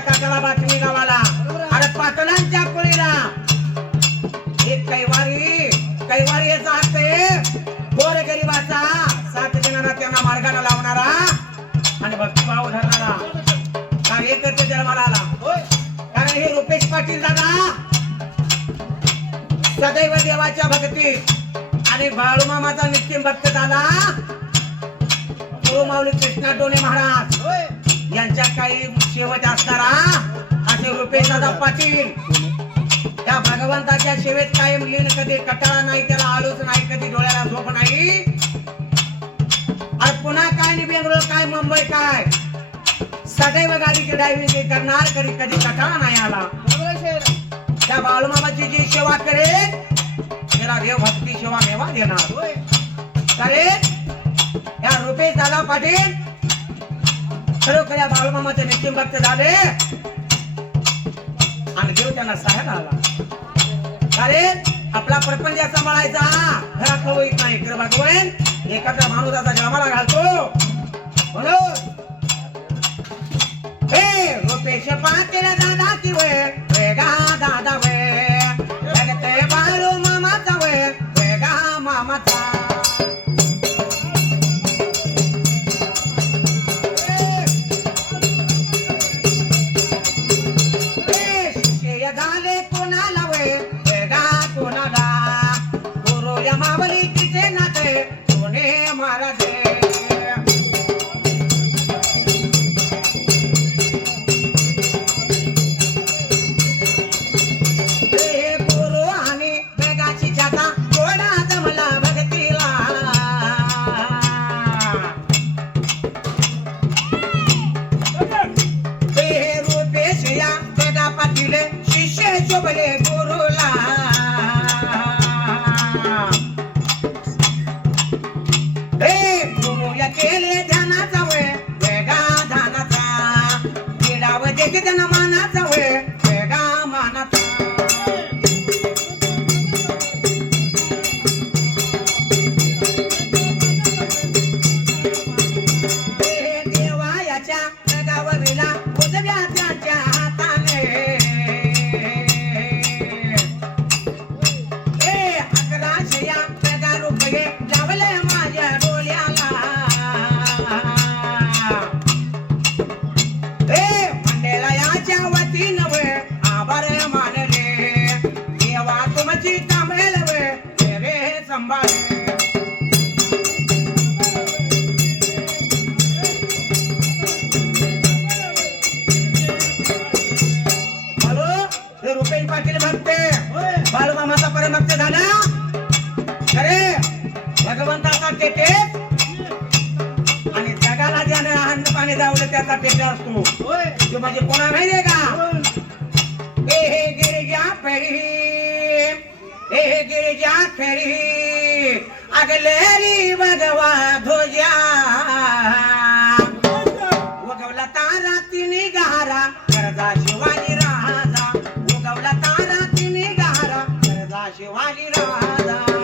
काकाला बातमी गावाला अरे पाटलांच्या कुळीला एक कैवारी याचा अर्थ गोर गरीबाचा साथ देणारा त्यांना मार्गाला लावणारा आणि भक्तिभाव धरणारा कार्यकर्ते जन्माला आला कारण हे रुपेश पाटील दादा सदैव देवाच्या भक्तीत आणि बाळूमामाचा नित्य भक्त झाला गुरु माऊली कृष्णा डोने महाराज यांच्या काही शेवट असणारा असे रुपेश दादा पाटील त्या भगवंताच्या सेवेत कायम लीन कधी कटाळा नाही त्याला आलोच नाही कधी डोळ्याला झोप नाही आणि पुन्हा काय नाही बेंगलोर काय मुंबई काय सदैव गाडीची ड्रायव्हिंग करणार कधी कधी कटाळा नाही आला त्या बाळूमामाची जी सेवा करेल त्याला देव भक्ती सेवा मेवा देणार करेल या रुपेश दादा पाटील खरोखर या बाळूमामाचे नित्य भक्त झाले आणि देव त्यांना सहाय्य आला कारण आपला प्रपंच सांभाळायचा घरात होईत नाही तर भगवान एखादा माणूसाचा जन्माला घालतो म्हणून हे रुपेश पाटील दादा की वेगा दादा जगते बाळू मामाचा वेगा मामाचा रुपेश पाटील भक्त बाळूमामाचा परमभक्त झाला खरे भगवंताचा टेटे आणि जगाला ज्याने अन्न पाणी दावलं त्याचा टेटे असतो तो म्हणजे कोणा माहितीये का हे गिरिजा फेरी हे गिरिजा फेरी अगलेरी भगवा ध्वजा उगवला तारा तिने गहारा करजा शिवाजी राजा उगवला तारा तिने गहारा करजा शिवाजी राजा